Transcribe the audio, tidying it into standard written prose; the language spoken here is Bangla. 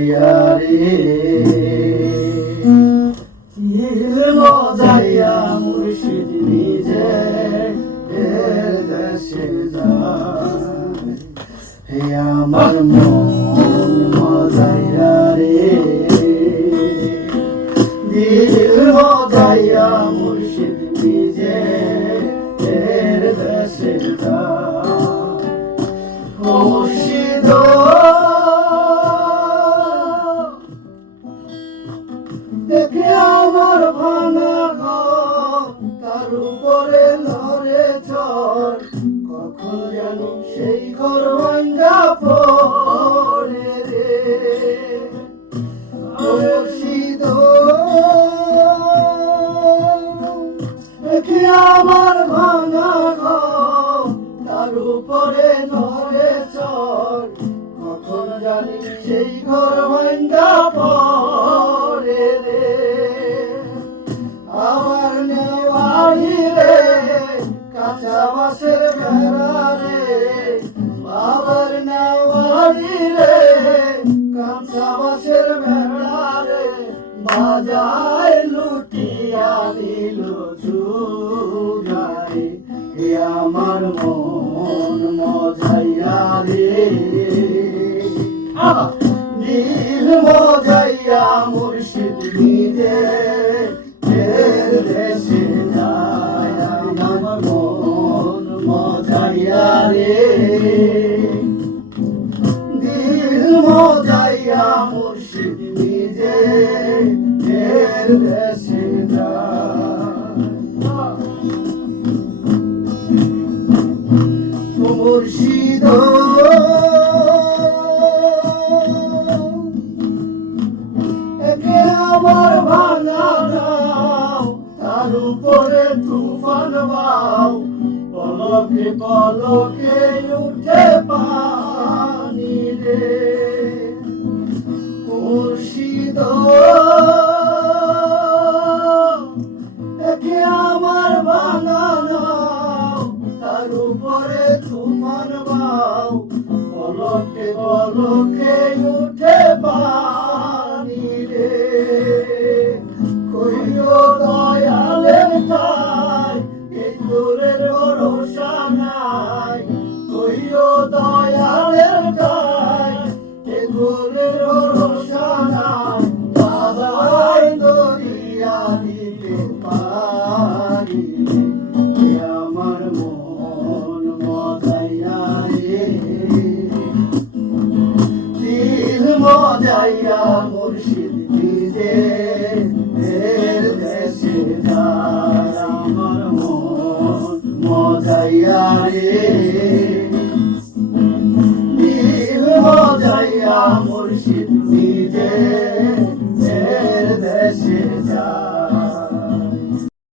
মজাইয়া রে দিল মজাইয়া মুর্শিদ নিজে দেশে যায় হে আমার মন মজাইয়া রে দিল মজাইয়া মুর্শিদ নিজে দেশে যায় মুর্শিদ দেখে আমার ভাঙা ঘর তার উপরে নড়ে ঝড় কখন জানি সেই ঘর ভাঙ্গা পড়ে রে মুর্শিদ দেখে আমার ভাঙা ঘর তার উপরে নড়ে ঝড় কখন জানি সেই ঘর ভাঙ্গা পড়ে রে আমার নেওয়ারি রে কাঁচা বাঁশের বেড়া রে বাবার নেওয়ারি রে কাঁচা বাঁশের বেড়া রে বাজায় লুটিয়া দিল চুগাই এ আমার মন মজাইয়া রে নীল মজাইয়া মুর্শিদ নিজে দেশে যায় আমার মন মজাইয়া রে নীল মজাইয়া মুর্শিদ নিজে দেশে যায় মুর্শিদ আমার ভাঙা নাও তার উপরে তুফান বাও পলকে পলকে উঠে পানি রে মুর্শিদ দেখে আমার ভাঙা নাও তার উপরে তুফান বাও পলকে পলকে উঠে পানি রে কইও দয়ালের ঠাই এই দূরের ভরসা নাই কইও দয়ালের ঠাই এই দূরের ভরসা নাই বাবার দরিয়া দিতে পারি আমার মন মজাইয়া রে দিল মজাইয়া মুর্শিদ নিজে দেশে যায় আমার মন মজাইয়া রে দিল মজাইয়া মুর্শিদ নিজে